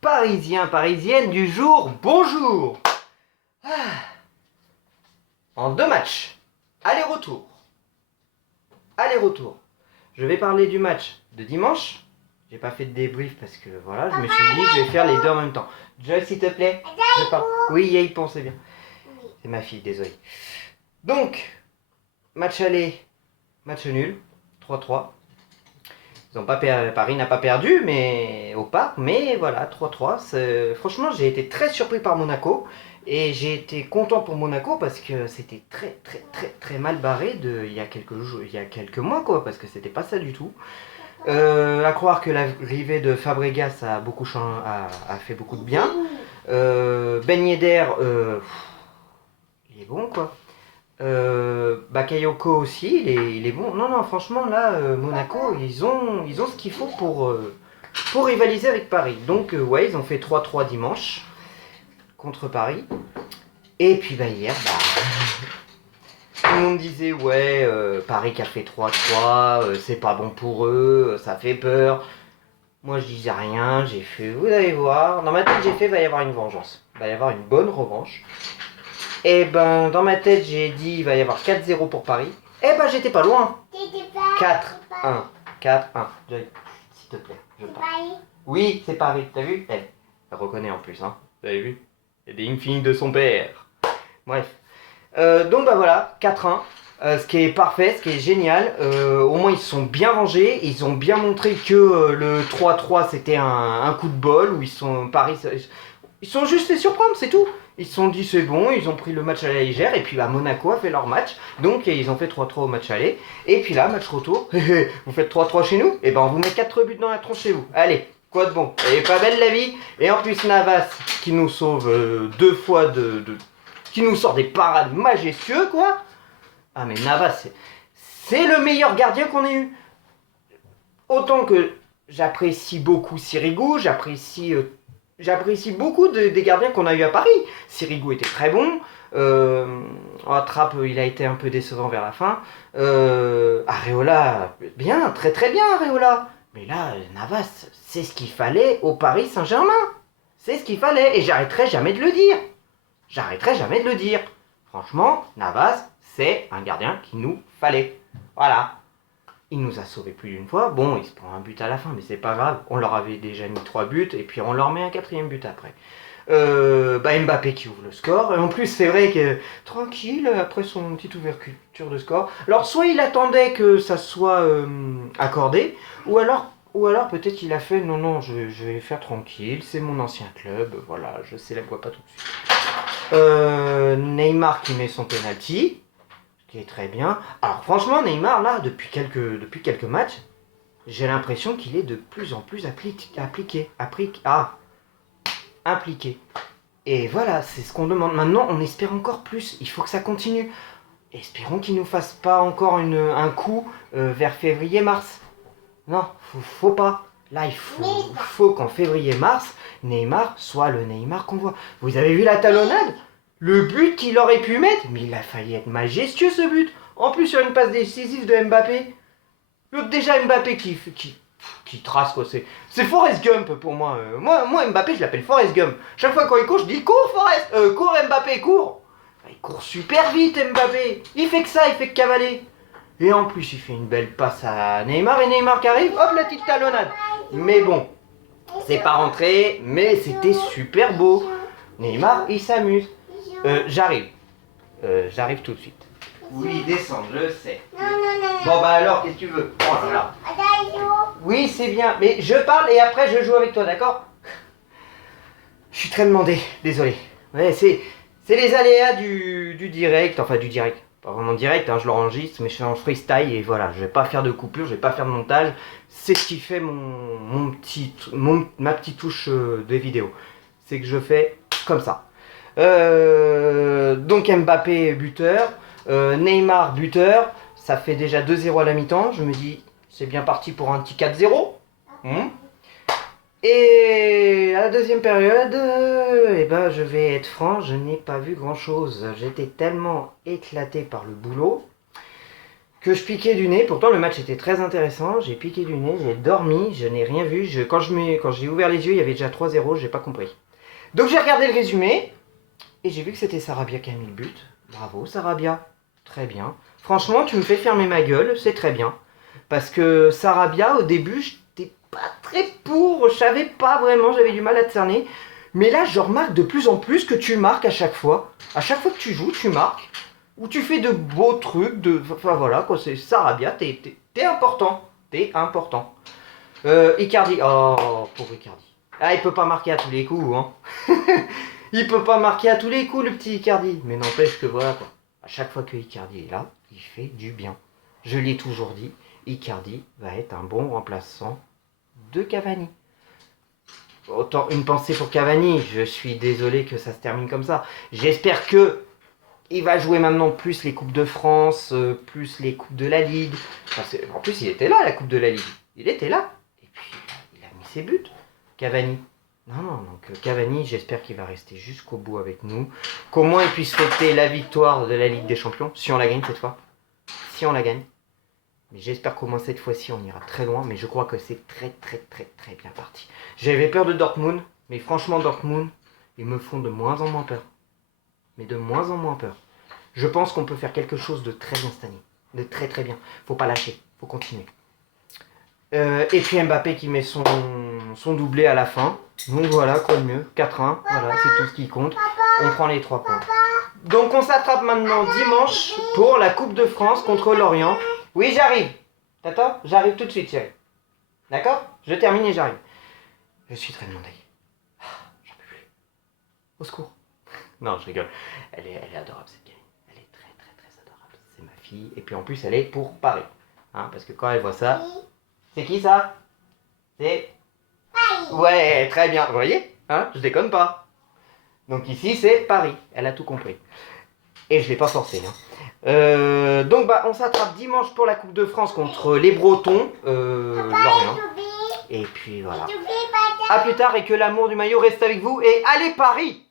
Parisiens, parisiennes du jour, bonjour. En 2 matchs, aller-retour. Aller-retour. Je vais parler du match de dimanche. J'ai pas fait de débrief parce que voilà, je me suis dit je vais faire les deux en même temps. Joy, s'il te plaît. Je parle. Oui, Yaipon, c'est bien. C'est ma fille, désolé. Donc, match aller, match nul, 3-3. Ils ont pas Paris n'a pas perdu mais au parc, mais voilà, 3-3. Franchement, j'ai été très surpris par Monaco et j'ai été content pour Monaco parce que c'était très mal barré il y a quelques mois quoi, parce que c'était pas ça du tout. À croire que l'arrivée de Fabregas a fait beaucoup de bien. Ben Yedder, il est bon quoi. Bakayoko aussi, il est bon. Non, franchement, là, Monaco, ils ont ce qu'il faut pour rivaliser avec Paris. Donc, ouais, ils ont fait 3-3 dimanche contre Paris. Et puis, hier, tout le monde disait, ouais, Paris qui a fait 3-3, c'est pas bon pour eux, ça fait peur. Moi, je disais rien, j'ai fait, vous allez voir. Dans ma tête, j'ai fait, va y avoir une vengeance. Va y avoir une bonne revanche. Et ben, dans ma tête, j'ai dit, il va y avoir 4-0 pour Paris. Et ben, j'étais pas loin. 4-1. 4-1. Joy, s'il te plaît, je parle. Oui, c'est Paris, t'as vu? Elle reconnaît en plus, hein. Vous avez vu? C'est digne fille de son père. Bref. Donc, bah voilà, 4-1. Ce qui est parfait, ce qui est génial. Au moins, ils se sont bien rangés. Ils ont bien montré que le 3-3, c'était un coup de bol. Où Paris, ils sont juste fait surprendre, c'est tout. Ils se sont dit c'est bon, ils ont pris le match à la légère et puis Monaco a fait leur match. Donc ils ont fait 3-3 au match aller. Et puis là, match retour, vous faites 3-3 chez nous, et ben on vous met 4 buts dans la tronche chez vous. Allez, quoi de bon? Elle est pas belle la vie. Et en plus Navas qui nous sauve 2 fois qui nous sort des parades majestueux quoi. Ah mais Navas, c'est le meilleur gardien qu'on ait eu. Autant que j'apprécie beaucoup Sirigu, j'apprécie beaucoup des gardiens qu'on a eu à Paris. Sirigu était très bon. Trapp, il a été un peu décevant vers la fin. Areola, bien, très bien Areola. Mais là, Navas, c'est ce qu'il fallait au Paris Saint-Germain. C'est ce qu'il fallait et j'arrêterai jamais de le dire. J'arrêterai jamais de le dire. Franchement, Navas, c'est un gardien qu'il nous fallait. Voilà. Il nous a sauvés plus d'une fois. Bon, il se prend un but à la fin, mais c'est pas grave. On leur avait déjà mis 3 buts, et puis on leur met un 4e but après. Mbappé qui ouvre le score. Et en plus, c'est vrai que tranquille, après son petite ouverture de score. Alors, soit il attendait que ça soit accordé, ou alors peut-être qu'il a fait non, je vais faire tranquille, c'est mon ancien club, voilà, je célèbre pas tout de suite. Neymar qui met son penalty. Qui est très bien. Alors franchement, Neymar, là, depuis quelques matchs, j'ai l'impression qu'il est de plus en plus impliqué. Et voilà, c'est ce qu'on demande. Maintenant, on espère encore plus. Il faut que ça continue. Espérons qu'il ne nous fasse pas encore un coup vers février-mars. Non, faut pas. Là, il faut qu'en février-mars, Neymar soit le Neymar qu'on voit. Vous avez vu la talonnade? Le but qu'il aurait pu mettre, mais il a failli être majestueux ce but. En plus sur une passe décisive de Mbappé. Déjà Mbappé qui trace quoi, c'est Forrest Gump pour moi. Moi Mbappé je l'appelle Forrest Gump. Chaque fois quand il court je dis cours Forrest, cours Mbappé, cours. Il court super vite Mbappé. Il fait que ça, il fait que cavaler. Et en plus il fait une belle passe à Neymar et Neymar qui arrive, hop la petite talonnade. Mais bon, c'est pas rentré, mais c'était super beau. Neymar il s'amuse. J'arrive tout de suite. Oui, descends, je sais. Bon bah alors, qu'est-ce que tu veux? Oh là là. Oui, c'est bien, mais je parle et après je joue avec toi, d'accord? Je suis très demandé, désolé. Ouais, c'est les aléas du direct, enfin du direct. Pas vraiment direct, hein, je l'enregistre, mais je suis en freestyle et voilà, je vais pas faire de coupure, je vais pas faire de montage. C'est ce qui fait ma petite touche de vidéo. C'est que je fais comme ça. Donc Mbappé buteur, Neymar buteur, ça fait déjà 2-0 à la mi-temps, je me dis c'est bien parti pour un petit 4-0. Et à la deuxième période, je vais être franc, je n'ai pas vu grand chose. J'étais tellement éclaté par le boulot que je piquais du nez. Pourtant, le match était très intéressant. J'ai piqué du nez, j'ai dormi, je n'ai rien vu. Quand j'ai ouvert les yeux, il y avait déjà 3-0, j'ai pas compris. Donc j'ai regardé le résumé et j'ai vu que c'était Sarabia qui a mis le but. Bravo Sarabia, très bien. Franchement, tu me fais fermer ma gueule, c'est très bien. Parce que Sarabia, au début, j'étais pas très pour, je savais pas vraiment, j'avais du mal à te cerner. Mais là, je remarque de plus en plus que tu marques à chaque fois. À chaque fois que tu joues, tu marques. Ou tu fais de beaux trucs, enfin voilà, quoi, c'est Sarabia, t'es important. T'es important. Icardi, oh, pauvre Icardi. Ah, il peut pas marquer à tous les coups, hein. Il peut pas marquer à tous les coups, le petit Icardi. Mais n'empêche que voilà, quoi. À chaque fois que Icardi est là, il fait du bien. Je l'ai toujours dit, Icardi va être un bon remplaçant de Cavani. Autant une pensée pour Cavani, je suis désolé que ça se termine comme ça. J'espère que il va jouer maintenant plus les Coupes de France, plus les Coupes de la Ligue. Enfin, en plus, il était là, la Coupe de la Ligue. Il était là. Et puis, il a mis ses buts. Cavani. Non, donc Cavani, j'espère qu'il va rester jusqu'au bout avec nous. Qu'au moins, il puisse fêter la victoire de la Ligue des Champions, si on la gagne cette fois. Si on la gagne. Mais j'espère qu'au moins cette fois-ci, on ira très loin. Mais je crois que c'est très bien parti. J'avais peur de Dortmund. Mais franchement, Dortmund, ils me font de moins en moins peur. Mais de moins en moins peur. Je pense qu'on peut faire quelque chose de très bien cette année. De très bien. Faut pas lâcher. Faut continuer. Et puis Mbappé qui met son doublé à la fin. Donc voilà, quoi de mieux. 4-1. Voilà, c'est tout ce qui compte. On prend les 3 points. Donc on s'attrape maintenant dimanche pour la Coupe de France contre Lorient. Oui, j'arrive. T'attends? J'arrive tout de suite, chérie. D'accord? Je termine et j'arrive. Je suis très demandé. J'en peux plus. Au secours. Non, je rigole. Elle est adorable cette gamine. Elle est très adorable. C'est ma fille. Et puis en plus, elle est pour Paris. Hein, parce que quand elle voit ça... C'est qui ça? C'est... Paris. Ouais, très bien. Vous voyez, hein, je déconne pas. Donc ici, c'est Paris. Elle a tout compris. Et je l'ai pas forcé. Hein. Donc bah, on s'attrape dimanche pour la Coupe de France contre les Bretons. Lorient. Et puis voilà. A plus tard et que l'amour du maillot reste avec vous. Et allez Paris!